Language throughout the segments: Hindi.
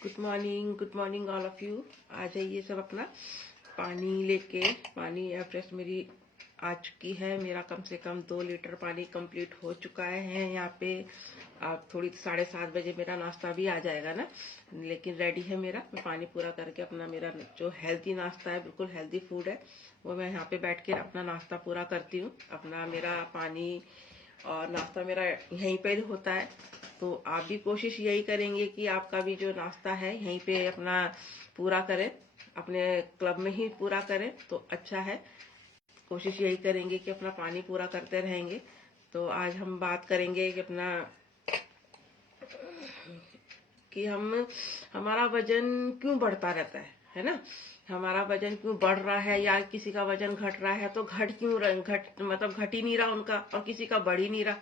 Good morning all of you. आ जाइए सब अपना पानी लेके। पानी एवरेस्ट मेरी आ चुकी है। मेरा कम से कम 2 लीटर पानी कंप्लीट हो चुका है यहाँ पे। आप थोड़ी 7:30 बजे मेरा नाश्ता भी आ जाएगा ना, लेकिन रेडी है मेरा। मैं पानी पूरा करके अपना मेरा जो हेल्दी नाश्ता है, बिल्कुल हेल्दी फूड है, वो मैं यहाँ पे बैठ के अपना नाश्ता पूरा करती हूँ। अपना मेरा पानी और नाश्ता मेरा यहीं पे होता है। तो आप भी कोशिश यही करेंगे कि आपका भी जो नाश्ता है यहीं पे अपना पूरा करें, अपने क्लब में ही पूरा करें तो अच्छा है। कोशिश यही करेंगे कि अपना पानी पूरा करते रहेंगे। तो आज हम बात करेंगे कि अपना कि हमारा वजन क्यों बढ़ता रहता है ना। हमारा वजन क्यों बढ़ रहा है, या किसी का वजन घट रहा है तो घट ही नहीं रहा उनका, और किसी का बढ़ ही नहीं रहा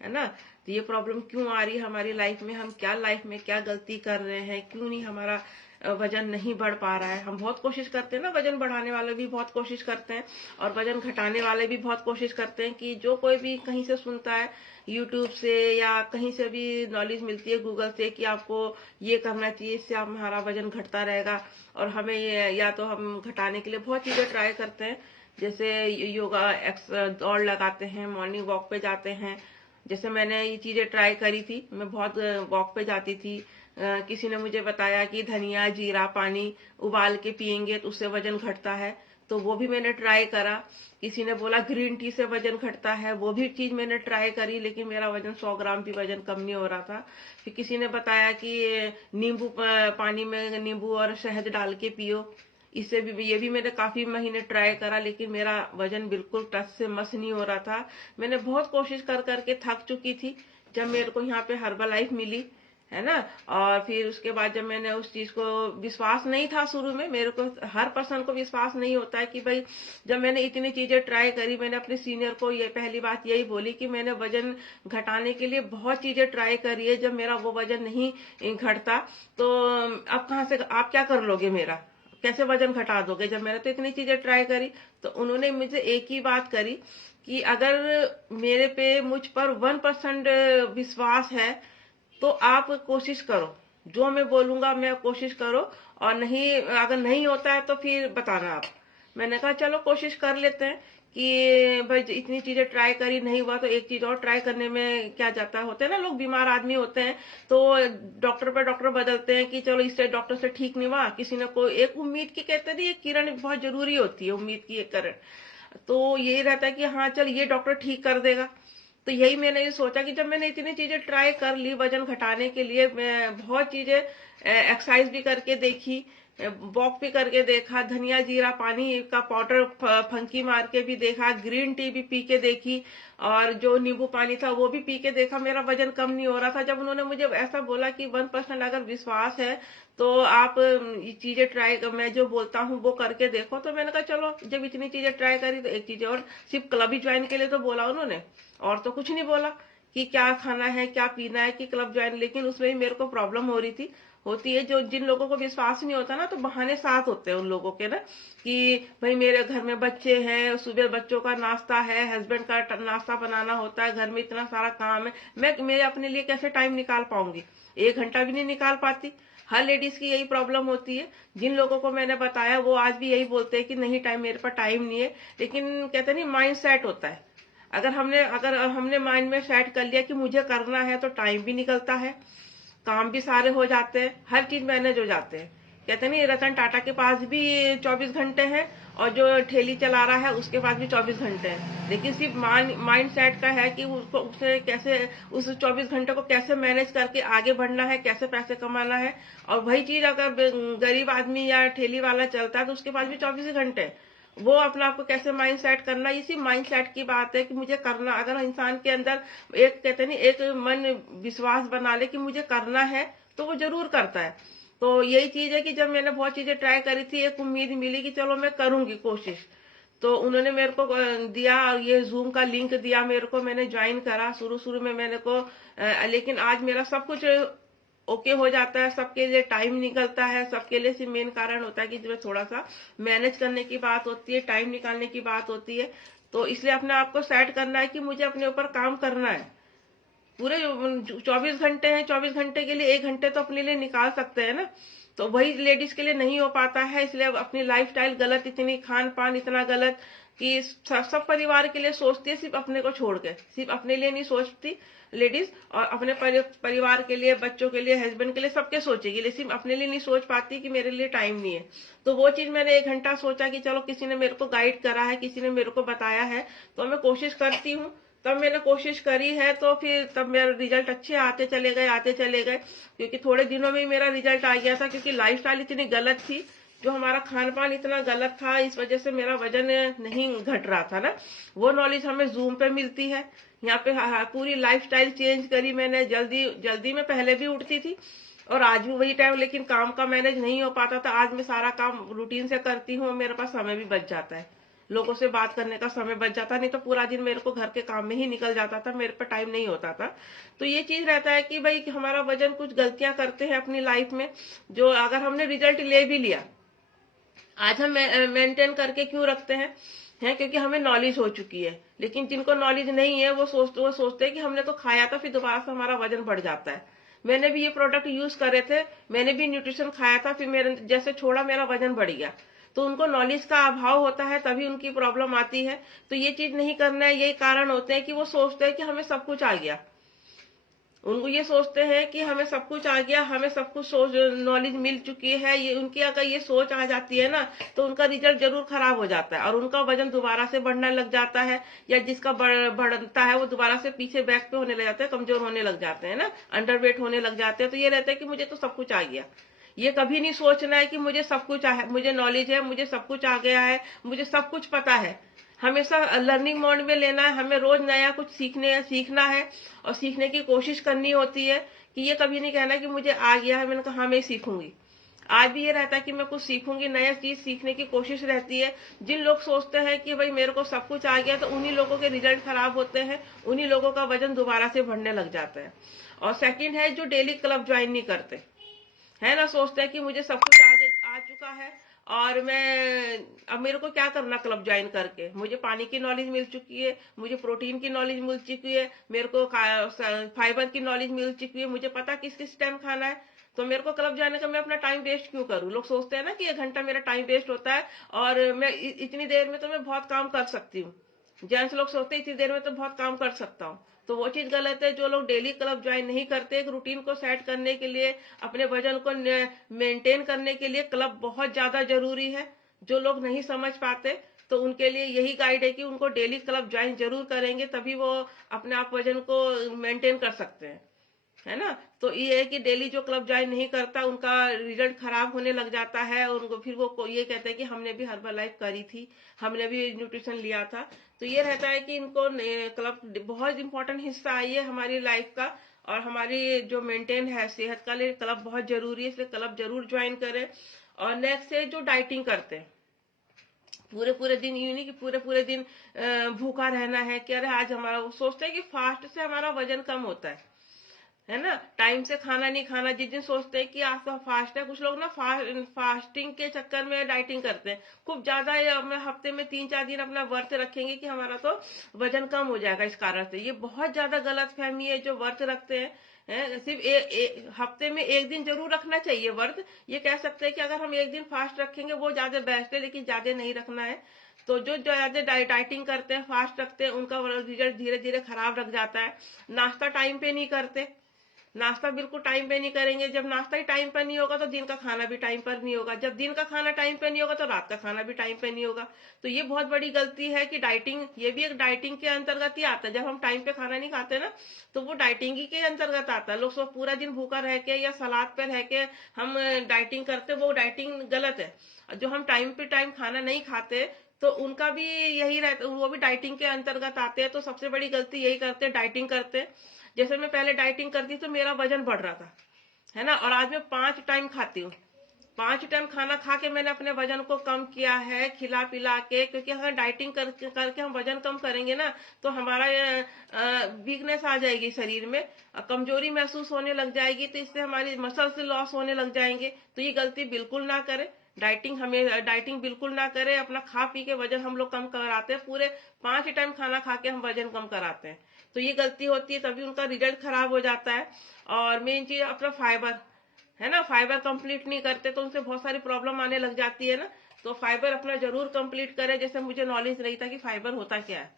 है ना। तो ये प्रॉब्लम क्यों आ रही है हमारी लाइफ में? हम क्या लाइफ में क्या गलती कर रहे हैं? क्यों नहीं हमारा वजन नहीं बढ़ पा रहा है? हम बहुत कोशिश करते हैं ना, वजन बढ़ाने वाले भी बहुत कोशिश करते हैं और वजन घटाने वाले भी बहुत कोशिश करते हैं। कि जो कोई भी कहीं से सुनता है, यूट्यूब से या कहीं से भी नॉलेज मिलती है गूगल से, कि आपको ये करना चाहिए, इससे हमारा वजन घटता रहेगा। और हमें ये, या तो हम घटाने के लिए बहुत चीजें ट्राई करते हैं, जैसे योगा, दौड़ लगाते हैं, मॉर्निंग वॉक पे जाते हैं। जैसे मैंने ये चीजें ट्राई करी थी, मैं बहुत वॉक पे जाती थी। किसी ने मुझे बताया कि धनिया जीरा पानी उबाल के पियेंगे तो उससे वजन घटता है, तो वो भी मैंने ट्राई करा। किसी ने बोला ग्रीन टी से वजन घटता है, वो भी चीज मैंने ट्राई करी, लेकिन मेरा वजन 100 ग्राम भी वजन कम नहीं हो रहा था। फिर किसी ने बताया कि नींबू पानी में नींबू और शहद डाल के पियो, इससे भी ये भी मैंने काफी महीने ट्राई करा, लेकिन मेरा वजन बिल्कुल टस से मस नहीं हो रहा था। मैंने बहुत कोशिश कर करके थक चुकी थी। जब मेरे को यहाँ पे हर्बल लाइफ मिली है ना, और फिर उसके बाद जब मैंने उस चीज को, विश्वास नहीं था शुरू में मेरे को, हर पर्सन को विश्वास नहीं होता है कि भाई, जब मैंने इतनी चीजें ट्राई करी, मैंने अपने सीनियर को ये पहली बात यही बोली कि मैंने वजन घटाने के लिए बहुत चीजें ट्राई करी है, जब मेरा वो वजन नहीं घटता तो अब कहाँ से आप क्या कर लोगे, मेरा कैसे वजन घटा दोगे? जब मैंने तो इतनी चीजें ट्राई करी। तो उन्होंने मुझे एक ही बात करी कि अगर मेरे पे मुझ पर 1% विश्वास है तो आप कोशिश करो, जो मैं बोलूंगा मैं कोशिश करो, और नहीं, अगर नहीं होता है तो फिर बताना आप। मैंने कहा चलो कोशिश कर लेते हैं कि भाई इतनी चीजें ट्राई करी, नहीं हुआ तो एक चीज और ट्राई करने में क्या जाता है। होते हैं ना लोग, बीमार आदमी होते हैं तो डॉक्टर पर डॉक्टर बदलते हैं कि चलो इससे डॉक्टर से ठीक नहीं हुआ, किसी ने कोई एक उम्मीद की, कहते हैं एक किरण बहुत जरूरी होती है, उम्मीद की एक किरण। तो यही रहता है कि हाँ चल ये डॉक्टर ठीक कर देगा। तो यही मैंने ये सोचा कि जब मैंने इतनी चीजें ट्राई कर ली वजन घटाने के लिए, मैं बहुत चीजें एक्सरसाइज भी करके देखी, वॉक भी करके देखा, धनिया जीरा पानी का पाउडर फंकी मार के भी देखा, ग्रीन टी भी पी के देखी, और जो नींबू पानी था वो भी पी के देखा, मेरा वजन कम नहीं हो रहा था। जब उन्होंने मुझे ऐसा बोला कि 1% अगर विश्वास है तो आप ये चीजें ट्राई, मैं जो बोलता हूँ वो करके देखो, तो मैंने कहा चलो, जब इतनी चीजें ट्राई करी तो एक चीज और, सिर्फ क्लब ही ज्वाइन के लिए तो बोला उन्होंने, और तो कुछ नहीं बोला कि क्या खाना है क्या पीना है कि क्लब ज्वाइन। लेकिन उसमें भी मेरे को प्रॉब्लम हो रही थी, होती है। जो जिन लोगों को विश्वास नहीं होता ना, तो बहाने साथ होते हैं उन लोगों के ना, कि भाई मेरे घर में बच्चे हैं, सुबह बच्चों का नाश्ता है, हस्बैंड का नाश्ता बनाना होता है, घर में इतना सारा काम है, मैं अपने लिए कैसे टाइम निकाल पाऊंगी? 1 घंटा भी नहीं निकाल पाती। हर लेडीज की यही प्रॉब्लम होती है। जिन लोगों को मैंने बताया वो आज भी यही बोलते हैं कि नहीं टाइम, मेरे पास टाइम नहीं है। लेकिन कहते नहीं, माइंड सेट होता है। अगर हमने माइंड में सेट कर लिया कि मुझे करना है, तो टाइम भी निकलता है, काम भी सारे हो जाते हैं, हर चीज मैनेज हो जाते हैं। कहते नहीं, रतन टाटा के पास भी 24 घंटे हैं, और जो ठेली चला रहा है उसके पास भी 24 घंटे हैं, लेकिन सिर्फ माइंड सेट का है कि उसको उसे कैसे, उस 24 घंटे को कैसे मैनेज करके आगे बढ़ना है, कैसे पैसे कमाना है। और वही चीज अगर गरीब आदमी या ठेली वाला चलता है तो उसके पास भी 24 घंटे है। वो अपना आपको कैसे माइंड सेट करना, इसी माइंड सेट की बात है कि मुझे करना। अगर इंसान के अंदर एक, कहते नहीं, एक मन विश्वास बना ले कि मुझे करना है, तो वो जरूर करता है। तो यही चीज है कि जब मैंने बहुत चीजें ट्राई करी थी, एक उम्मीद मिली कि चलो मैं करूंगी कोशिश। तो उन्होंने मेरे को दिया, ये जूम का लिंक दिया मेरे को, मैंने ज्वाइन करा। शुरू शुरू में मैंने को लेकिन आज मेरा सब कुछ ओके हो जाता है। सबके लिए टाइम निकलता है, सबके लिए सिर्फ मेन कारण होता है कि जो थोड़ा सा मैनेज करने की बात होती है, टाइम निकालने की बात होती है। तो इसलिए अपने आप को सेट करना है कि मुझे अपने ऊपर काम करना है। पूरे 24 घंटे हैं, 24 घंटे के लिए 1 घंटे तो अपने लिए निकाल सकते हैं ना। तो वही लेडीज के लिए नहीं हो पाता है, इसलिए अब अपनी लाइफस्टाइल गलत, इतनी खान पान इतना गलत कि सब परिवार के लिए सोचती है, सिर्फ अपने को छोड़ के, सिर्फ अपने लिए नहीं सोचती लेडीज, और अपने परिवार के लिए, बच्चों के लिए, हस्बैंड के लिए, सबके सोचेगी, लेकिन अपने लिए नहीं सोच पाती कि मेरे लिए टाइम नहीं है। तो वो चीज मैंने 1 घंटा सोचा कि चलो किसी ने मेरे को गाइड करा है, किसी ने मेरे को बताया है, तो मैं कोशिश करती हूँ। तब मैंने कोशिश करी है, तो फिर तब मेरा रिजल्ट अच्छे आते चले गए, आते चले गए, क्योंकि थोड़े दिनों में ही मेरा रिजल्ट आ गया था, क्योंकि लाइफस्टाइल इतनी गलत थी, जो हमारा खान पान इतना गलत था, इस वजह से मेरा वजन नहीं घट रहा था ना। वो नॉलेज हमें जूम पे मिलती है, यहाँ पे पूरी लाइफस्टाइल चेंज करी मैंने, जल्दी जल्दी में पहले भी उठती थी और आज भी वही टाइम, लेकिन काम का मैनेज नहीं हो पाता था। आज मैं सारा काम रूटीन से करती हूँ, मेरे पास समय भी बच जाता है, लोगों से बात करने का समय बच जाता, नहीं तो पूरा दिन मेरे को घर के काम में ही निकल जाता था, मेरे पर टाइम नहीं होता था। तो ये चीज रहता है कि भाई हमारा वजन, कुछ गलतियां करते हैं अपनी लाइफ में, जो अगर हमने रिजल्ट ले भी लिया, आज हम मेंटेन करके क्यों रखते हैं क्योंकि हमें नॉलेज हो चुकी है। लेकिन जिनको नॉलेज नहीं है, वो सोचते हैं कि हमने तो खाया था, फिर दोबारा से हमारा वजन बढ़ जाता है। मैंने भी ये प्रोडक्ट यूज करे थे, मैंने भी न्यूट्रिशन खाया था, फिर मेरे जैसे छोड़ा मेरा वजन बढ़ गया। तो उनको नॉलेज का अभाव होता है, तभी उनकी प्रॉब्लम आती है। तो ये चीज नहीं करना है, यही कारण होते हैं कि वो सोचते हैं कि हमें सब कुछ आ गया, उनको ये सोचते हैं कि हमें सब कुछ आ गया, हमें सब कुछ सोच नॉलेज मिल चुकी है। ये उनकी अगर ये सोच आ जाती है ना, तो उनका रिजल्ट जरूर खराब हो जाता है, और उनका वजन दोबारा से बढ़ने लग जाता है, या जिसका बढ़ता है वो दोबारा से पीछे बैक पे होने लग जाता है, कमजोर होने लग जाते हैं ना, अंडरवेट होने लग जाते हैं। तो ये रहता है कि मुझे तो सब कुछ आ गया। ये कभी नहीं सोचना है कि मुझे सब कुछ है, मुझे नॉलेज है, मुझे सब कुछ आ गया है, मुझे सब कुछ पता है। हमेशा लर्निंग मोड में लेना है, हमें रोज नया कुछ सीखना है, और सीखने की कोशिश करनी होती है। कि ये कभी नहीं कहना कि मुझे आ गया है, मैंने कहा हाँ मैं सीखूंगी। आज भी ये रहता है कि मैं कुछ सीखूंगी, नया चीज सीखने की कोशिश रहती है। जिन लोग सोचते हैं कि भाई मेरे को सब कुछ आ गया, तो उन्हीं लोगों के रिजल्ट खराब होते हैं, उन्हीं लोगों का वजन दोबारा से बढ़ने लग जाता है। और सेकंड है जो डेली क्लब ज्वाइन नहीं करते, है ना, सोचते हैं कि मुझे सब कुछ आगे आ चुका है, और मैं अब मेरे को क्या करना क्लब ज्वाइन करके, मुझे पानी की नॉलेज मिल चुकी है, मुझे प्रोटीन की नॉलेज मिल चुकी है, मेरे को फाइबर की नॉलेज मिल चुकी है, मुझे पता किस किस टाइम खाना है। तो मेरे को क्लब जाने का मैं अपना टाइम वेस्ट क्यों करूं। लोग सोचते हैं ना कि 1 घंटा मेरा टाइम वेस्ट होता है, और मैं इतनी देर में तो मैं बहुत काम कर सकती हूँ। जेंट्स लोग सोचते हैं इतनी देर में तो बहुत काम कर सकता हूँ, तो वो चीज गलत है। जो लोग डेली क्लब ज्वाइन नहीं करते, एक रूटीन को सेट करने के लिए, अपने वजन को मेंटेन करने के लिए क्लब बहुत ज्यादा जरूरी है। जो लोग नहीं समझ पाते, तो उनके लिए यही गाइड है कि उनको डेली क्लब ज्वाइन जरूर करेंगे, तभी वो अपने आप वजन को मेंटेन कर सकते हैं, है ना। तो ये है कि डेली जो क्लब ज्वाइन नहीं करता, उनका रिजल्ट खराब होने लग जाता है, और उनको फिर वो ये कहते हैं कि हमने भी हर्बल लाइफ करी थी, हमने भी न्यूट्रिशन लिया था। तो ये रहता है कि इनको क्लब बहुत इंपॉर्टेंट हिस्सा है ये हमारी लाइफ का, और हमारी जो मेंटेन है सेहत का लिए क्लब बहुत जरूरी है, इसलिए क्लब जरूर ज्वाइन करें। और नेक्स्ट है जो डाइटिंग करते हैं, पूरे पूरे दिन, यूं नहीं कि पूरे पूरे दिन भूखा रहना है, कि अरे आज हमारा, वो सोचते हैं कि फास्ट से हमारा वजन कम होता है ना, टाइम से खाना नहीं खाना। जिस दिन सोचते हैं कि आज तो फास्ट है, कुछ लोग ना फास्टिंग के चक्कर में डाइटिंग करते हैं खूब ज्यादा, अपने हफ्ते में 3-4 दिन अपना व्रत रखेंगे कि हमारा तो वजन कम हो जाएगा। इस कारण से ये बहुत ज्यादा गलत फहमी है, जो व्रत रखते हैं। सिर्फ हफ्ते में 1 दिन जरूर रखना चाहिए व्रत। ये कह सकते हैं कि अगर हम 1 दिन फास्ट रखेंगे वो ज्यादा बेस्ट है, लेकिन ज्यादा नहीं रखना है। तो जो ज्यादा डाइटिंग करते हैं, फास्ट रखते हैं, उनका रिजल्ट धीरे धीरे खराब रख जाता है। नाश्ता टाइम पे नहीं करते, नाश्ता बिल्कुल टाइम पे नहीं करेंगे। जब नाश्ता ही टाइम पर नहीं होगा, तो दिन का खाना भी टाइम पर नहीं होगा। जब दिन का खाना टाइम पे नहीं होगा, तो रात का खाना भी टाइम पे नहीं होगा। तो ये बहुत बड़ी गलती है कि डाइटिंग, ये भी एक डाइटिंग के अंतर्गत ही आता है। जब हम टाइम पे खाना नहीं खाते ना, तो वो डाइटिंग ही के अंतर्गत आता है। लोग सब पूरा दिन भूखा रह के या सलाद पे रह के हम डाइटिंग करते, वो डाइटिंग गलत है। जो हम टाइम पे टाइम खाना नहीं खाते, तो उनका भी यही रहता, वो भी डाइटिंग के अंतर्गत आते हैं। तो सबसे बड़ी गलती यही करते हैं, डाइटिंग करते हैं। जैसे मैं पहले डाइटिंग करती तो मेरा वजन बढ़ रहा था, है ना, और आज मैं 5 टाइम खाती हूँ। 5 टाइम खाना खा के मैंने अपने वजन को कम किया है, खिला पिला के। क्योंकि अगर डाइटिंग करके हम वजन कम करेंगे ना, तो हमारा वीकनेस आ जाएगी शरीर में, कमजोरी महसूस होने लग जाएगी, तो इससे हमारी मसल्स लॉस होने लग जाएंगे। तो ये गलती बिल्कुल ना करें। डाइटिंग बिल्कुल ना करें, अपना खा पी के वजन हम लोग कम कराते हैं, पूरे 5 टाइम खाना खा के हम वजन कम कराते हैं। तो ये गलती होती है, तभी उनका रिजल्ट खराब हो जाता है। और मेन चीज अपना फाइबर है ना, फाइबर कंप्लीट नहीं करते तो उनसे बहुत सारी प्रॉब्लम आने लग जाती है ना। तो फाइबर अपना जरूर कंप्लीट करें, जैसे मुझे नॉलेज नहीं था कि फाइबर होता क्या है।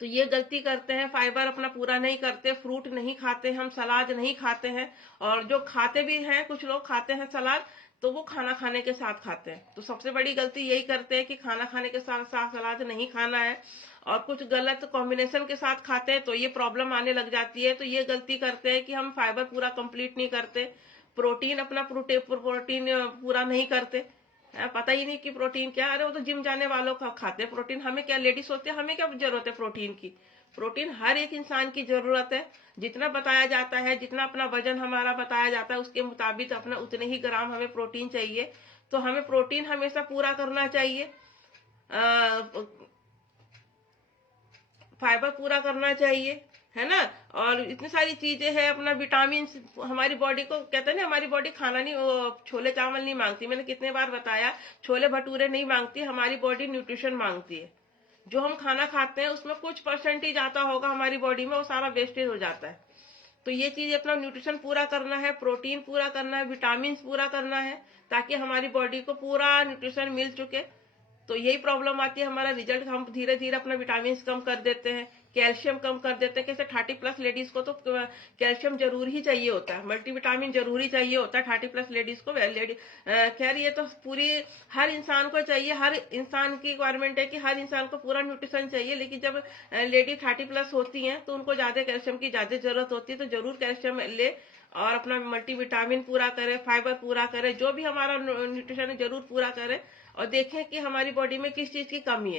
तो ये गलती करते हैं, फाइबर अपना पूरा नहीं करते, फ्रूट नहीं खाते, हम सलाद नहीं खाते हैं। और जो खाते भी हैं, कुछ लोग खाते हैं सलाद, तो वो खाना खाने के साथ खाते हैं। तो सबसे बड़ी गलती यही करते हैं कि खाना खाने के साथ साथ सलाद नहीं खाना है, और कुछ गलत कॉम्बिनेशन के साथ खाते हैं, तो ये प्रॉब्लम आने लग जाती है। तो ये गलती करते हैं कि हम फाइबर पूरा कंप्लीट नहीं करते, प्रोटीन अपना प्रोटीन पूरा नहीं करते। पता ही नहीं कि प्रोटीन क्या, अरे वो तो जिम जाने वालों का खाते हैं प्रोटीन, हमें क्या, लेडीज होते हैं, हमें क्या जरूरत है प्रोटीन की। प्रोटीन हर एक इंसान की जरूरत है। जितना बताया जाता है, जितना अपना वजन हमारा बताया जाता है, उसके मुताबिक अपना उतने ही ग्राम हमें प्रोटीन चाहिए। तो हमें प्रोटीन हमेशा पूरा करना चाहिए, फाइबर पूरा करना चाहिए, है ना। और इतनी सारी चीजें हैं, अपना विटामिन, हमारी बॉडी को कहते हैं ना, हमारी बॉडी खाना नहीं, वो छोले चावल नहीं मांगती, मैंने कितने बार बताया, छोले भटूरे नहीं मांगती, हमारी बॉडी न्यूट्रिशन मांगती है। जो हम खाना खाते हैं उसमें कुछ परसेंटेज आता होगा हमारी बॉडी में, वो सारा वेस्टेज हो जाता है। तो ये चीज अपना न्यूट्रिशन पूरा करना है, प्रोटीन पूरा करना है, विटामिन पूरा करना है, ताकि हमारी बॉडी को पूरा न्यूट्रिशन मिल चुके। तो यही प्रॉब्लम आती है, हमारा रिजल्ट, हम धीरे धीरे अपना विटामिन कम कर देते हैं, कैल्शियम कम कर देते हैं। कैसे 30+ लेडीज को तो कैल्शियम जरूर ही चाहिए होता है, मल्टीविटामिन जरूरी चाहिए होता है 30+ लेडीज को। खैर ये तो पूरी हर इंसान को चाहिए, हर इंसान की रिक्वायरमेंट है कि हर इंसान को पूरा न्यूट्रिशन चाहिए। लेकिन जब लेडी 30+ होती हैं तो उनको ज्यादा कैल्शियम की ज्यादा जरूरत होती है, तो जरूर कैल्शियम ले, और अपना मल्टीविटामिन पूरा करे, फाइबर पूरा करे, जो भी हमारा न्यूट्रिशन है जरूर पूरा करे। और देखें कि हमारी बॉडी में किस चीज की कमी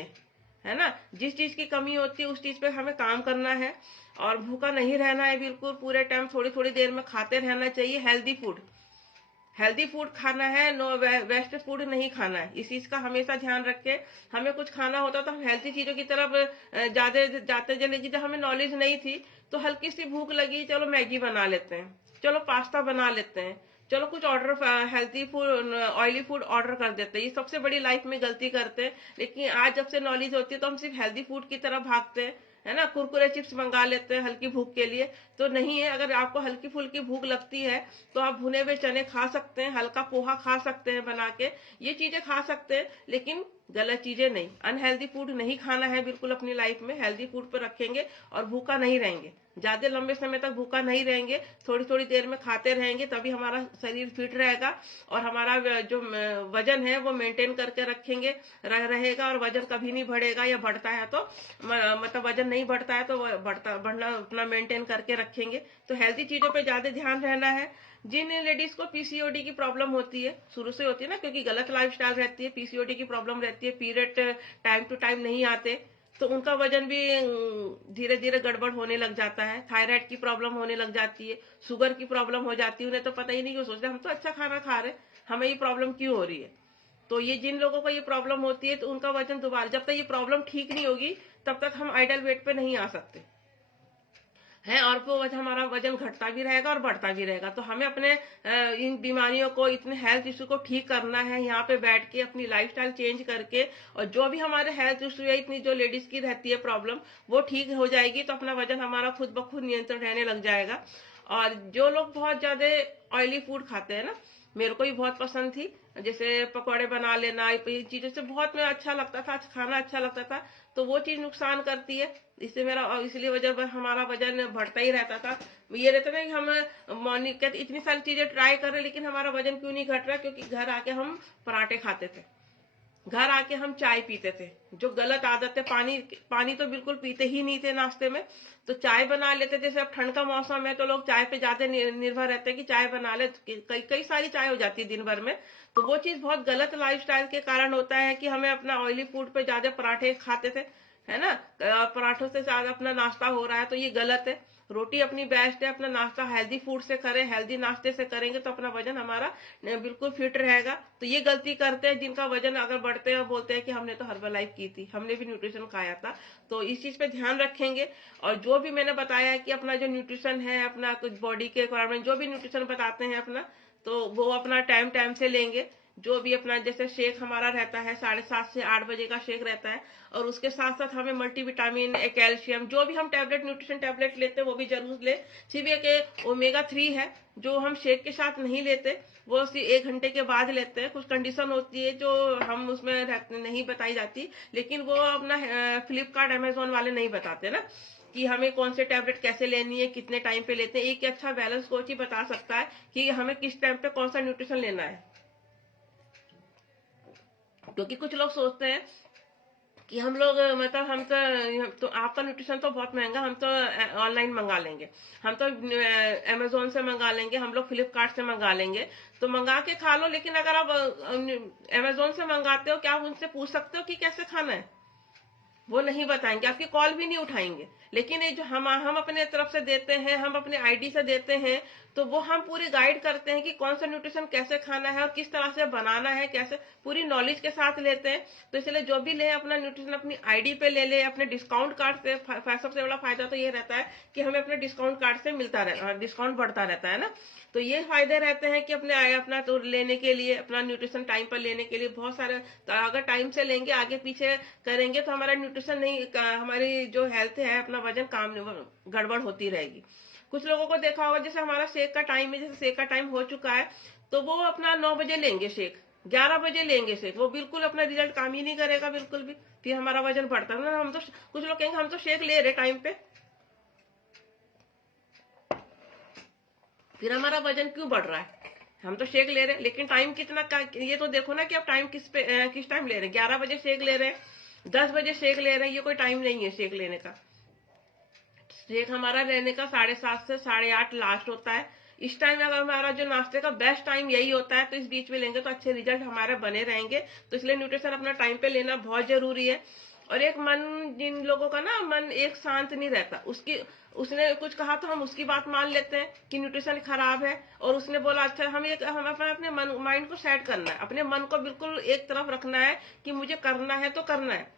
है ना। जिस चीज की कमी होती है उस चीज पे हमें काम करना है, और भूखा नहीं रहना है बिल्कुल, पूरे टाइम थोड़ी थोड़ी देर में खाते रहना चाहिए। हेल्दी फूड खाना है, नो वेस्ट फूड नहीं खाना है, इस चीज का हमेशा ध्यान रखें। हमें कुछ खाना होता तो हम हेल्थी चीजों की तरफ ज्यादा जाते चले, जब हमें नॉलेज नहीं थी तो हल्की सी भूख लगी, चलो मैगी बना लेते हैं, चलो पास्ता बना लेते हैं, चलो कुछ order, healthy food, oily food order कर देते हैं। ये सबसे बड़ी लाइफ में गलती करते हैं। लेकिन आज जब से नॉलेज होती है तो हम सिर्फ हेल्थी फूड की तरफ भागते हैं, है ना। कुरकुरे चिप्स मंगा लेते हैं हल्की भूख के लिए, तो नहीं है। अगर आपको हल्की फुल्की भूख लगती है तो आप भुने हुए चने खा सकते हैं, हल्का पोहा खा सकते हैं बना के, ये चीजें खा सकते हैं, लेकिन गलत चीजें नहीं। अनहेल्दी फूड नहीं खाना है बिल्कुल अपनी लाइफ में, हेल्दी फूड पर रखेंगे और भूखा नहीं रहेंगे, ज्यादा लंबे समय तक भूखा नहीं रहेंगे, थोड़ी थोड़ी देर में खाते रहेंगे, तभी हमारा शरीर फिट रहेगा, और हमारा जो वजन है वो मेंटेन करके रखेंगे, रहेगा, और वजन कभी नहीं बढ़ेगा, या बढ़ता है तो मतलब वजन नहीं बढ़ता है तो बढ़ना अपना मेंटेन करके रखेंगे। तो हेल्दी चीजों पे ज्यादा ध्यान रहना है। जिन लेडीज को पीसीओडी की प्रॉब्लम होती है, शुरू से होती है ना, क्योंकि गलत लाइफस्टाइल रहती है, पीसीओडी की प्रॉब्लम रहती है, पीरियड टाइम टू टाइम नहीं आते, तो उनका वजन भी धीरे धीरे गड़बड़ होने लग जाता है। थायराइड की प्रॉब्लम होने लग जाती है, शुगर की प्रॉब्लम हो जाती है, उन्हें तो पता ही नहीं, क्यों सोचते हम तो अच्छा खाना खा रहे, हमें ये प्रॉब्लम क्यों हो रही है। तो ये जिन लोगों को ये प्रॉब्लम होती है तो उनका वजन दोबारा, जब तक ये प्रॉब्लम ठीक नहीं होगी तब तक हम आइडल वेट पे नहीं आ सकते है, और वो हमारा वजन घटता भी रहेगा और बढ़ता भी रहेगा। तो हमें अपने इन बीमारियों को, इतने हेल्थ इशू को ठीक करना है, यहाँ पे बैठ के अपनी लाइफस्टाइल चेंज करके, और जो भी हमारे हेल्थ इशू है, इतनी जो लेडीज की रहती है प्रॉब्लम, वो ठीक हो जाएगी, तो अपना वजन हमारा खुद ब खुद नियंत्रण रहने लग जाएगा। और जो लोग बहुत ज्यादा ऑयली फूड खाते हैं ना, मेरे को भी बहुत पसंद थी, जैसे पकौड़े बना लेना, ये चीजों से बहुत में अच्छा लगता था, खाना अच्छा लगता था, तो वो चीज नुकसान करती है। इससे मेरा, इसलिए वजह हमारा वजन बढ़ता ही रहता था। ये रहता था कि हम मॉर्निंग कहते इतनी सारी चीजें ट्राई कर रहे, लेकिन हमारा वजन क्यों नहीं घट रहा, क्योंकि घर आके हम पराठे खाते थे, घर आके हम चाय पीते थे, जो गलत आदत है। पानी पानी तो बिल्कुल पीते ही नहीं थे नाश्ते में, तो चाय बना लेते थे। जैसे अब ठंड का मौसम है तो लोग चाय पे ज्यादा निर्भर रहते हैं कि चाय बना ले, कई कई सारी चाय हो जाती है दिन भर में। तो वो चीज बहुत गलत लाइफस्टाइल के कारण होता है कि हमें अपना ऑयली फूड पे ज्यादा पराठे खाते थे, है ना। पराठों से ज्यादा अपना नाश्ता हो रहा है, तो ये गलत है। रोटी अपनी बेस्ट है, अपना नाश्ता हेल्दी फूड से करें, हेल्दी नाश्ते से करेंगे तो अपना वजन हमारा बिल्कुल फिट रहेगा। तो ये गलती करते हैं जिनका वजन अगर बढ़ते हैं, बोलते हैं कि हमने तो हर्बल लाइफ की थी, हमने भी न्यूट्रिशन खाया था। तो इस चीज पे ध्यान रखेंगे, और जो भी मैंने बताया है कि अपना जो न्यूट्रिशन है, अपना कुछ बॉडी के रिक्वायरमेंट, जो भी न्यूट्रिशन बताते हैं अपना, तो वो अपना टाइम टाइम से लेंगे। जो भी अपना जैसे शेक हमारा रहता है 7:30 से 8 बजे का शेक रहता है, और उसके साथ साथ हमें मल्टीविटामिन, कैल्शियम, जो भी हम टैबलेट, न्यूट्रिशन टैबलेट लेते हैं वो भी जरूर ले। सिर्फ एक ओमेगा 3 है जो हम शेक के साथ नहीं लेते, वो सिर्फ 1 घंटे के बाद लेते हैं। कुछ कंडीशन होती है जो हम उसमें नहीं बताई जाती, लेकिन वो अपना फ्लिपकार्ट, अमेजोन वाले नहीं बताते ना कि हमें कौन से टैबलेट कैसे लेनी है, कितने टाइम पे लेते हैं। एक अच्छा बैलेंस कोच ही बता सकता है कि हमें किस टाइम पे कौन सा न्यूट्रिशन लेना है। क्योंकि कुछ लोग सोचते हैं कि हम लोग मतलब हम तो आपका न्यूट्रिशन तो बहुत महंगा, हम तो ऑनलाइन मंगा लेंगे, हम तो अमेजोन से मंगा लेंगे, हम लोग फ्लिपकार्ट से मंगा लेंगे, तो मंगा के खा लो। लेकिन अगर आप अमेजोन से मंगाते हो, क्या आप उनसे पूछ सकते हो कि कैसे खाना है? वो नहीं बताएंगे, आपकी कॉल भी नहीं उठाएंगे। लेकिन ये जो हम अपने तरफ से देते हैं, हम अपने आईडी से देते हैं, तो वो हम पूरी गाइड करते हैं कि कौन सा न्यूट्रिशन कैसे खाना है और किस तरह से बनाना है, कैसे, पूरी नॉलेज के साथ लेते हैं। तो इसलिए जो भी ले अपना न्यूट्रिशन अपनी आईडी पे ले ले, अपने डिस्काउंट कार्ड से। सबसे बड़ा फायदा तो ये रहता है कि हमें अपने डिस्काउंट कार्ड से मिलता रहता, डिस्काउंट बढ़ता रहता है ना। तो ये फायदे रहते हैं कि अपने अपना तो लेने के लिए, अपना न्यूट्रिशन टाइम पर लेने के लिए बहुत सारे। तो अगर टाइम से लेंगे, आगे पीछे करेंगे, तो हमारा न्यूट्रिशन नहीं, हमारी जो हेल्थ है, अपना वजन काम गड़बड़ होती रहेगी। कुछ लोगों को देखा होगा, जैसे हमारा शेक का टाइम है, जैसे शेक का टाइम हो चुका है, तो वो अपना 9 बजे लेंगे शेक, 11 बजे लेंगे शेक, वो बिल्कुल अपना रिजल्ट काम ही नहीं करेगा बिल्कुल भी। फिर हमारा वजन बढ़ता है ना। हम तो, कुछ लोग कहेंगे हम तो शेक ले रहे टाइम पे, फिर हमारा वजन क्यों बढ़ रहा है? हम तो शेक ले रहे हैं, लेकिन टाइम कितना का, ये तो देखो ना कि आप टाइम किस टाइम ले रहे हैं। 11 बजे शेक ले रहे हैं, 10 बजे शेक ले रहे हैं, ये कोई टाइम नहीं है शेक लेने का। शेक हमारा लेने का 7:30 से 8:30 लास्ट होता है। इस टाइम अगर हमारा जो नाश्ते का बेस्ट टाइम यही होता है, तो इस बीच में लेंगे तो अच्छे रिजल्ट हमारे बने रहेंगे। तो इसलिए न्यूट्रिशन अपना टाइम पे लेना बहुत जरूरी है। और एक मन, जिन लोगों का ना मन एक शांत नहीं रहता, उसने कुछ कहा तो हम उसकी बात मान लेते हैं कि न्यूट्रिशन खराब है, और उसने बोला अच्छा, हम अपने माइंड को सेट करना है, अपने मन को बिल्कुल एक तरफ रखना है कि मुझे करना है तो करना है।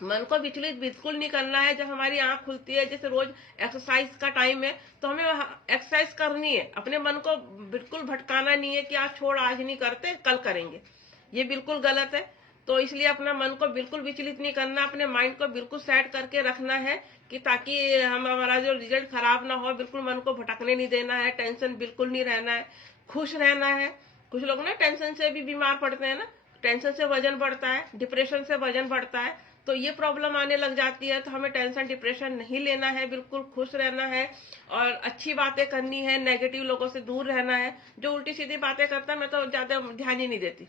मन को विचलित बिल्कुल नहीं करना है। जब हमारी आंख खुलती है, जैसे रोज एक्सरसाइज का टाइम है, तो हमें एक्सरसाइज करनी है। अपने मन को बिल्कुल भटकाना नहीं है कि आज छोड़, आज नहीं करते, कल करेंगे, ये बिल्कुल गलत है। तो इसलिए अपना मन को बिल्कुल विचलित नहीं करना, अपने माइंड को बिल्कुल सेट करके रखना है कि ताकि हमारा जो रिजल्ट खराब ना हो। बिल्कुल मन को भटकने नहीं देना है, टेंशन बिल्कुल नहीं रहना है, खुश रहना है। कुछ लोग ना टेंशन से भी बीमार पड़ते हैं ना, टेंशन से वजन बढ़ता है, डिप्रेशन से वजन बढ़ता है, तो ये प्रॉब्लम आने लग जाती है। तो हमें टेंशन, डिप्रेशन नहीं लेना है, बिल्कुल खुश रहना है और अच्छी बातें करनी है, नेगेटिव लोगों से दूर रहना है। जो उल्टी सीधी बातें करता है, मैं तो ज्यादा ध्यान ही नहीं देती,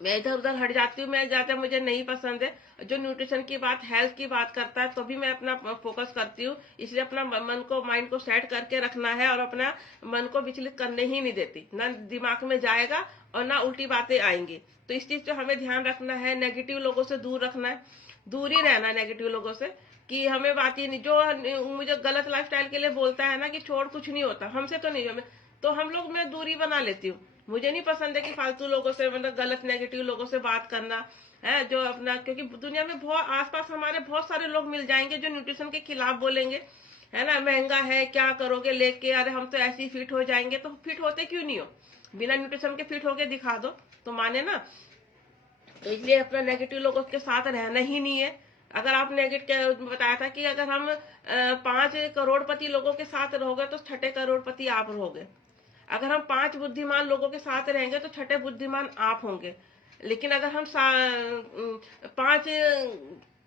मैं इधर उधर हट जाती हूँ, मैं ज्यादा, मुझे नहीं पसंद है। जो न्यूट्रिशन की बात, हेल्थ की बात करता है, तो भी मैं अपना फोकस करती हूँ। इसलिए अपना मन को, माइंड को सेट करके रखना है, और अपना मन को विचलित करने ही नहीं देती, ना दिमाग में जाएगा और ना उल्टी बातें आएंगी। तो इस चीज का हमें ध्यान रखना है, नेगेटिव लोगों से दूर रखना है, दूर ही रहना है नेगेटिव लोगों से। कि हमें बात ही नहीं, जो मुझे गलत लाइफस्टाइल के लिए बोलता है ना कि छोड़, कुछ नहीं होता, हमसे तो नहीं, हमें तो हम लोग, मैं दूरी बना लेती हूँ। मुझे नहीं पसंद है कि फालतू लोगों से, मतलब गलत नेगेटिव लोगों से बात करना है, जो अपना, क्योंकि दुनिया में बहुत आसपास हमारे बहुत सारे लोग मिल जाएंगे जो न्यूट्रिशन के खिलाफ बोलेंगे, है ना, महंगा है, क्या करोगे लेके, अरे हम तो ऐसे ही फिट हो जाएंगे। तो फिट होते क्यों नहीं हो? बिना न्यूट्रिशन के फिट होके दिखा दो तो माने ना। तो इसलिए अपना नेगेटिव लोगों के साथ रहना ही नहीं है। अगर आप नेगेटिव, बताया था कि अगर हम 5 करोड़पति लोगों के साथ रहोगे तो 6ठे करोड़पति आप रहोगे। अगर हम 5 बुद्धिमान लोगों के साथ रहेंगे तो 6ठे बुद्धिमान आप होंगे। लेकिन अगर हम 5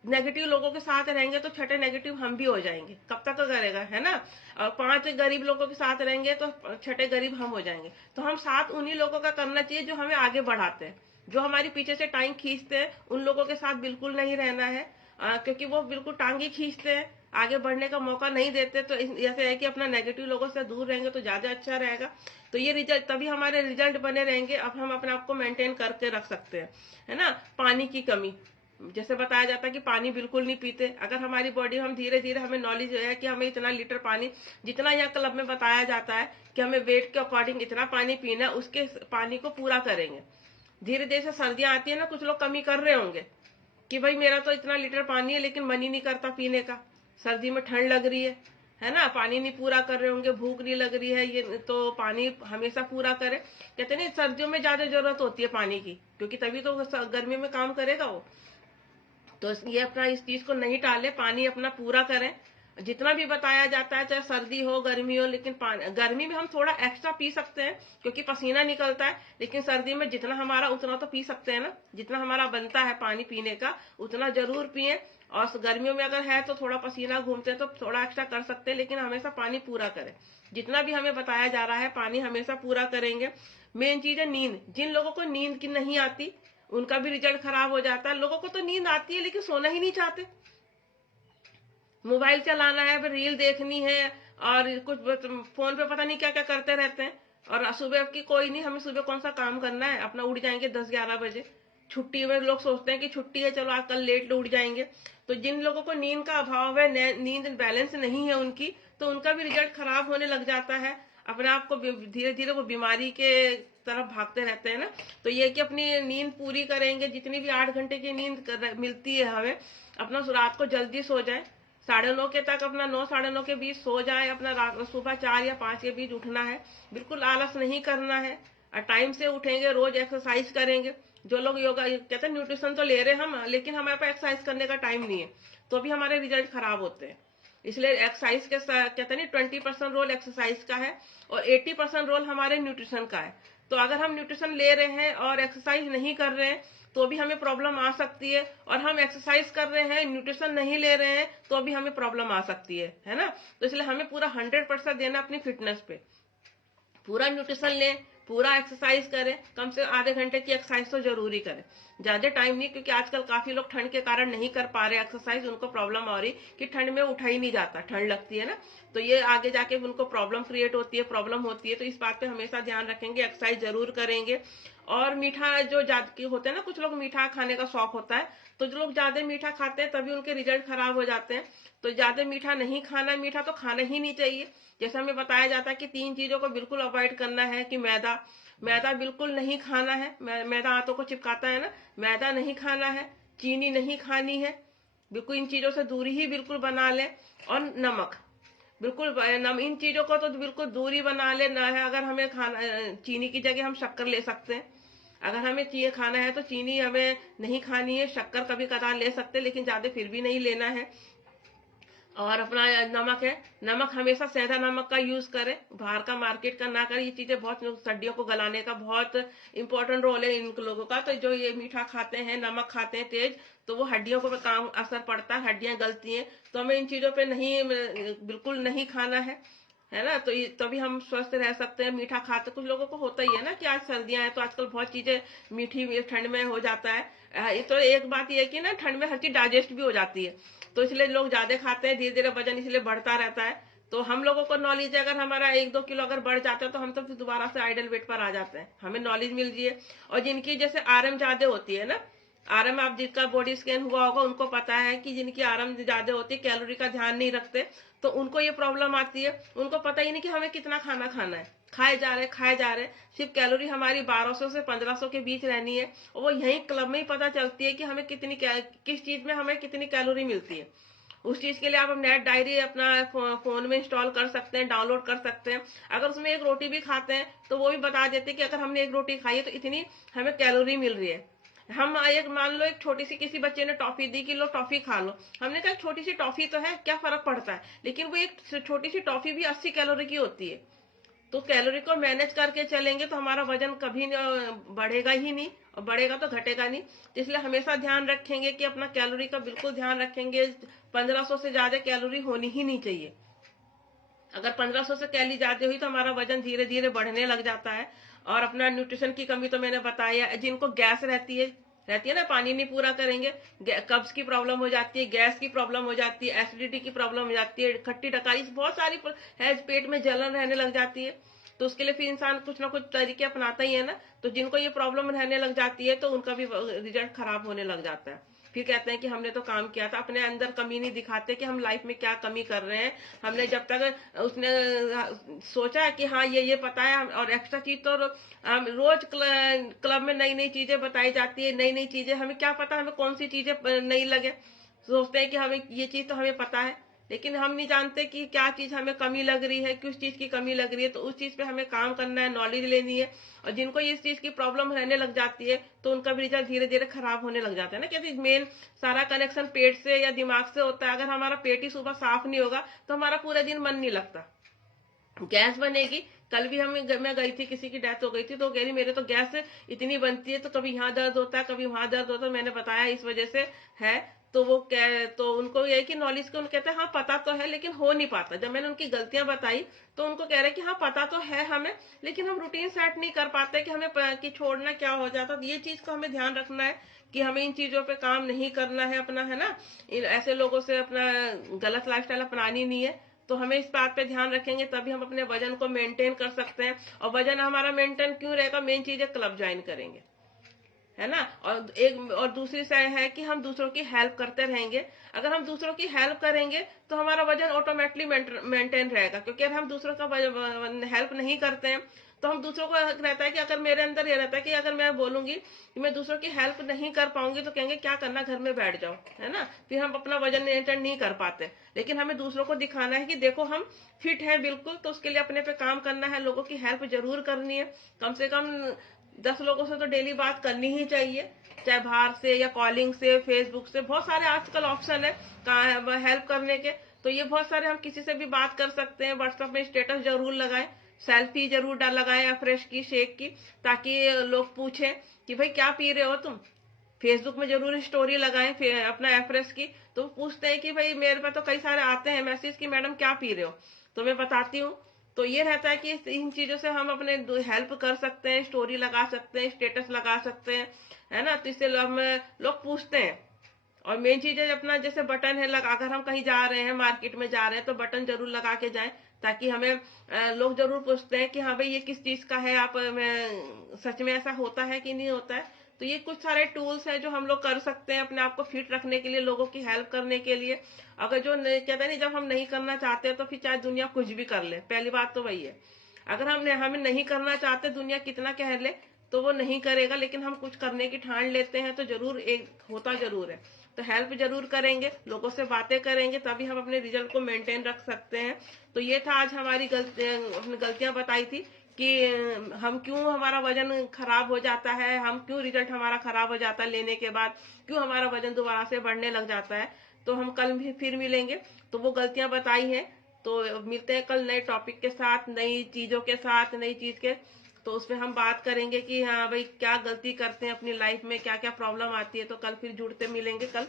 नेगेटिव लोगों के साथ रहेंगे तो 6ठे नेगेटिव हम भी हो जाएंगे। कब तक करेगा, है ना। और 5 गरीब लोगों के साथ रहेंगे तो 6ठे गरीब हम हो जाएंगे। तो हम साथ उन्हीं लोगों का करना चाहिए जो हमें आगे बढ़ाते हैं। जो हमारी पीछे से टाइम खींचते हैं, उन लोगों के साथ बिल्कुल नहीं रहना है। क्योंकि वो बिल्कुल टांगी खींचते हैं, आगे बढ़ने का मौका नहीं देते। तो जैसे है कि अपना नेगेटिव लोगों से दूर रहेंगे तो ज्यादा अच्छा रहेगा। तो ये रिजल्ट, तभी हमारे रिजल्ट बने रहेंगे। अब हम अपने आप को मेंटेन करके रख सकते हैं, है ना। पानी की कमी, जैसे बताया जाता है कि पानी बिल्कुल नहीं पीते। अगर हमारी बॉडी, हम धीरे धीरे, हमें नॉलेज है कि हमें इतना लीटर पानी, जितना यहाँ क्लब में बताया जाता है कि हमें वेट के अकॉर्डिंग इतना पानी पीना, उसके पानी को पूरा करेंगे। धीरे धीरे से सर्दियां आती है ना, कुछ लोग कमी कर रहे होंगे कि भाई मेरा तो इतना लीटर पानी है, लेकिन मन ही नहीं करता पीने का, सर्दी में ठंड लग रही है है ना, पानी नहीं पूरा कर रहे होंगे, भूख नहीं लग रही है, ये तो पानी हमेशा पूरा करें। कहते नहीं सर्दियों में ज्यादा जरूरत होती है पानी की, क्योंकि तभी तो गर्मी में काम करेगा वो। तो ये अपना इस चीज को नहीं टाले, पानी अपना पूरा करें। जितना भी बताया जाता है, चाहे सर्दी हो गर्मी हो, लेकिन गर्मी में हम थोड़ा एक्स्ट्रा पी सकते हैं क्योंकि पसीना निकलता है, लेकिन सर्दी में जितना हमारा उतना तो पी सकते हैं ना, जितना हमारा बनता है पानी पीने का उतना जरूर पिए। और गर्मियों में अगर है तो थोड़ा पसीना घूमते हैं तो थोड़ा एक्स्ट्रा कर सकते हैं, लेकिन हमेशा पानी पूरा करें। जितना भी हमें बताया जा रहा है पानी हमेशा पूरा करेंगे। मेन चीज है नींद। जिन लोगों को नींद की नहीं आती उनका भी रिजल्ट खराब हो जाता है। लोगों को तो नींद आती है लेकिन सोना ही नहीं चाहते, मोबाइल चलाना है, फिर रील देखनी है और कुछ फोन पे पता नहीं क्या क्या करते रहते हैं। और सुबह की कोई नहीं, हमें सुबह कौन सा काम करना है, अपना उठ जाएंगे 10-11 बजे। छुट्टी में लोग सोचते हैं कि छुट्टी है चलो आज कल लेट उठ जाएंगे। तो जिन लोगों को नींद का अभाव है, नींद बैलेंस नहीं है उनकी, तो उनका भी रिजल्ट खराब होने लग जाता है। अपने आप को धीरे धीरे वो बीमारी के तरफ भागते रहते हैं ना। तो ये कि अपनी नींद पूरी करेंगे, जितनी भी 8 घंटे की नींद मिलती है हमें, अपना रात को जल्दी सो जाए। 9:30 के तक अपना 9-9:30 के बीच सो जाए। अपना रात सुबह 4 या 5 के बीच उठना है, बिल्कुल आलस नहीं करना है। और टाइम से उठेंगे, रोज एक्सरसाइज करेंगे। जो लोग योगा कहते हैं, न्यूट्रिशन तो ले रहे हैं हम, लेकिन हमारे पास एक्सरसाइज करने का टाइम नहीं है, तो भी हमारे रिजल्ट खराब होते हैं। इसलिए एक्सरसाइज के कहते हैं 20% रोल एक्सरसाइज का है और 80% रोल हमारे न्यूट्रिशन का है। तो अगर हम न्यूट्रिशन ले रहे हैं और एक्सरसाइज नहीं कर रहे हैं तो भी हमें प्रॉब्लम आ सकती है, और हम एक्सरसाइज कर रहे हैं न्यूट्रिशन नहीं ले रहे हैं तो भी हमें प्रॉब्लम आ सकती है ना। तो इसलिए हमें पूरा 100% देना अपनी फिटनेस पे। पूरा न्यूट्रिशन लें, पूरा एक्सरसाइज करें, कम से आधे घंटे की एक्सरसाइज तो जरूरी करें, ज्यादा टाइम नहीं, क्योंकि आजकल काफी लोग ठंड के कारण नहीं कर पा रहे एक्सरसाइज। उनको प्रॉब्लम आ रही कि ठंड में उठा ही नहीं जाता, ठंड लगती है ना, तो ये आगे जाके उनको प्रॉब्लम क्रिएट होती है, प्रॉब्लम होती है। तो इस बात पे हमेशा ध्यान रखेंगे, एक्सरसाइज जरूर करेंगे। और मीठा जो ज्यादा होते हैं ना, कुछ लोग मीठा खाने का शौक होता है, तो जो लोग ज्यादा मीठा खाते हैं तभी उनके रिजल्ट खराब हो जाते हैं। तो ज्यादा मीठा नहीं खाना, मीठा तो खाना ही नहीं चाहिए। जैसे हमें बताया जाता है कि 3 चीजों को बिल्कुल अवॉइड करना है, कि मैदा, मैदा बिल्कुल नहीं खाना है, मैदा हाथों को चिपकाता है ना, मैदा नहीं खाना है, चीनी नहीं खानी है, बिल्कुल इन चीजों से दूरी ही बिल्कुल बना ले। और नमक बिल्कुल इन चीजों को तो बिल्कुल दूरी बना ले ना है। अगर हमें खाना, चीनी की जगह हम शक्कर ले सकते हैं। अगर हमें चीनी खाना है तो चीनी हमें नहीं खानी है, शक्कर कभी कदार ले सकते हैं, लेकिन ज्यादा फिर भी नहीं लेना है। और अपना नमक है, नमक हमेशा सेंधा नमक का यूज करें, बाहर का मार्केट का ना करें। ये चीजें बहुत सर्दियों को गलाने का बहुत इंपॉर्टेंट रोल है इन लोगों का। तो जो ये मीठा खाते हैं, नमक खाते हैं तेज, तो वो हड्डियों को काम असर पड़ता है, हड्डियां गलती हैं। तो हमें इन चीजों पे नहीं, बिल्कुल नहीं खाना है ना। तो तभी हम स्वस्थ रह सकते हैं। मीठा खाते कुछ लोगों को होता ही है ना कि आज सर्दियां हैं तो आजकल बहुत चीजें मीठी ठंड में हो जाता है। तो एक बात ये है कि ना, ठंड में हर चीज डाइजेस्ट भी हो जाती है, तो इसलिए लोग ज्यादा खाते हैं, धीरे धीरे वजन इसलिए बढ़ता रहता है। तो हम लोगों को नॉलेज है, अगर हमारा 1-2 किलो अगर बढ़ जाता है तो हम तो फिर दोबारा से आइडल वेट पर आ जाते हैं, हमें नॉलेज मिल रही है। और जिनकी जैसे आरएम ज्यादा होती है ना, आरएम, आप जिसका बॉडी स्कैन हुआ होगा उनको पता है कि जिनकी आरएम ज्यादा होती है, कैलोरी का ध्यान नहीं रखते, तो उनको ये प्रॉब्लम आती है। उनको पता ही नहीं कि हमें कितना खाना खाना है, खाए जा रहे खाए जा रहे। सिर्फ कैलोरी हमारी 1200 से 1500 के बीच रहनी है, और वो यही क्लब में ही पता चलती है कि हमें कितनी किस चीज में हमें कितनी कैलोरी मिलती है। उस चीज के लिए आप नेट डायरी अपना फोन में इंस्टॉल कर सकते हैं, डाउनलोड कर सकते हैं। अगर उसमें एक रोटी भी खाते हैं तो वो भी बता देते हैं कि अगर हमने एक रोटी खाई है तो इतनी हमें कैलोरी मिल रही है। हम एक मान लो, एक छोटी सी किसी बच्चे ने टॉफी दी कि लो टॉफी खा लो, हमने कहा छोटी सी टॉफी तो है, क्या फर्क पड़ता है, लेकिन वो एक छोटी सी टॉफी भी 80 कैलोरी की होती है। तो कैलोरी को मैनेज करके चलेंगे तो हमारा वजन कभी बढ़ेगा ही नहीं, और बढ़ेगा तो घटेगा नहीं। तो इसलिए हमेशा ध्यान रखेंगे कि अपना कैलोरी का बिल्कुल ध्यान रखेंगे। 1500 से ज्यादा कैलोरी होनी ही नहीं चाहिए। अगर 1500 से कैलोरी ज्यादा हुई तो हमारा वजन धीरे धीरे बढ़ने लग जाता है। और अपना न्यूट्रिशन की कमी तो मैंने बताया, जिनको गैस रहती है ना, पानी नहीं पूरा करेंगे, कब्ज की प्रॉब्लम हो जाती है, गैस की प्रॉब्लम हो जाती है, एसिडिटी की प्रॉब्लम हो जाती है, खट्टी डकारी बहुत सारी है, पेट में जलन रहने लग जाती है। तो उसके लिए फिर इंसान कुछ ना कुछ तरीके अपनाता ही है ना। तो जिनको ये प्रॉब्लम रहने लग जाती है तो उनका भी रिजल्ट खराब होने लग जाता है। फिर कहते हैं कि हमने तो काम किया था, अपने अंदर कमी नहीं दिखाते कि हम लाइफ में क्या कमी कर रहे हैं। हमने जब तक उसने सोचा कि हाँ ये पता है, और एक्स्ट्रा चीज तो रोज क्लब में नई नई चीजें बताई जाती है, नई नई चीजें, हमें क्या पता हमें कौन सी चीजें नहीं लगे। सोचते हैं कि हमें ये चीज तो हमें पता है, लेकिन हम नहीं जानते कि क्या चीज हमें कमी लग रही है, किस चीज की कमी लग रही है, तो उस चीज पे हमें काम करना है, नॉलेज लेनी है। और जिनको इस चीज की प्रॉब्लम रहने लग जाती है तो उनका भी रिजल्ट धीरे धीरे खराब होने लग जाता है ना, क्योंकि मेन सारा कनेक्शन पेट से या दिमाग से होता है। अगर हमारा पेट ही सुबह साफ नहीं होगा तो हमारा पूरा दिन मन नहीं लगता। गैस बनेगी, कल भी मैं गई थी, किसी की डेथ हो गई थी, तो कह रही मेरे तो गैस इतनी बनती है, तो कभी यहाँ दर्द होता है, कभी वहां दर्द होता है। मैंने बताया इस वजह से है। तो वो कह, तो उनको ये कि नॉलेज को उनको कहते हैं हाँ पता तो है लेकिन हो नहीं पाता। जब मैंने उनकी गलतियां बताई तो उनको कह रहे कि हाँ पता तो है हमें, लेकिन हम रूटीन सेट नहीं कर पाते कि हमें कि छोड़ना क्या हो जाता। तो ये चीज को हमें ध्यान रखना है कि हमें इन चीजों पे काम नहीं करना है अपना, है ना। ऐसे लोगों से अपना गलत लाइफस्टाइल अपनानी नहीं है। तो हमें इस बात पे ध्यान रखेंगे तभी हम अपने वजन को मेंटेन कर सकते हैं। और वजन हमारा मेंटेन क्यों रहेगा, मेन चीज है क्लब ज्वाइन करेंगे, है ना। और दूसरी साइड है कि हम दूसरों की हेल्प करते रहेंगे। अगर हम दूसरों की हेल्प करेंगे तो हमारा वजन ऑटोमेटिकली मेंटेन रहेगा, क्योंकि अगर हम दूसरों का हेल्प नहीं करते हैं तो हम दूसरों को रहता है कि अगर मेरे अंदर ये रहता है कि अगर मैं बोलूंगी कि मैं दूसरों की हेल्प नहीं कर पाऊंगी तो कहेंगे क्या करना, घर में बैठ जाओ, है ना। फिर हम अपना वजन नियंत्रण नहीं कर पाते। लेकिन हमें दूसरों को दिखाना है कि देखो हम फिट है बिल्कुल, तो उसके लिए अपने पे काम करना है, लोगों की हेल्प जरूर करनी है। कम से कम 10 लोगों से तो डेली बात करनी ही चाहिए, चाहे बाहर से या कॉलिंग से, फेसबुक से, बहुत सारे आजकल ऑप्शन है हेल्प करने के। तो ये बहुत सारे, हम किसी से भी बात कर सकते हैं। व्हाट्सएप में स्टेटस जरूर लगाएं, सेल्फी जरूर लगाएं फ्रेश की, शेक की, ताकि लोग पूछें कि भाई क्या पी रहे हो तुम। फेसबुक में जरूर स्टोरी लगाएं अपना एफ्रेश की, तो पूछते हैं कि भाई मेरे पे तो कई सारे आते हैं मैसेज कि मैडम क्या पी रहे हो, तो मैं बताती हूँ। तो ये रहता है कि इन चीजों से हम अपने हेल्प कर सकते हैं, स्टोरी लगा सकते हैं, स्टेटस लगा सकते हैं, है ना। तो इससे लोग पूछते हैं। और मेन चीज है अपना जैसे बटन है लगा, अगर हम कहीं जा रहे हैं, मार्केट में जा रहे हैं, तो बटन जरूर लगा के जाएं, ताकि हमें लोग जरूर पूछते हैं कि हाँ भाई ये किस चीज का है, आप सच में ऐसा होता है कि नहीं होता है। तो ये कुछ सारे टूल्स हैं जो हम लोग कर सकते हैं अपने आप को फिट रखने के लिए, लोगों की हेल्प करने के लिए। अगर जो कहते हैं नहीं, जब हम नहीं करना चाहते तो फिर चाहे दुनिया कुछ भी कर ले, पहली बात तो वही है। अगर हमें नहीं करना चाहते, दुनिया कितना कह ले तो वो नहीं करेगा, लेकिन हम कुछ करने की ठान लेते हैं तो जरूर एक होता जरूर है। तो हेल्प जरूर करेंगे, लोगों से बातें करेंगे, तभी हम अपने रिजल्ट को मेंटेन रख सकते हैं। तो ये था आज हमारी अपनी गलतियां बताई थी कि हम क्यों, हमारा वजन खराब हो जाता है, हम क्यों रिजल्ट हमारा खराब हो जाता है लेने के बाद, क्यों हमारा वजन दोबारा से बढ़ने लग जाता है। तो हम कल भी फिर मिलेंगे, तो वो गलतियां बताई हैं। तो मिलते हैं कल नए टॉपिक के साथ, नई चीजों के साथ, नई चीज के। तो उसमें हम बात करेंगे कि हाँ भाई क्या गलती करते हैं अपनी लाइफ में, क्या क्या प्रॉब्लम आती है। तो कल फिर जुड़ते मिलेंगे कल।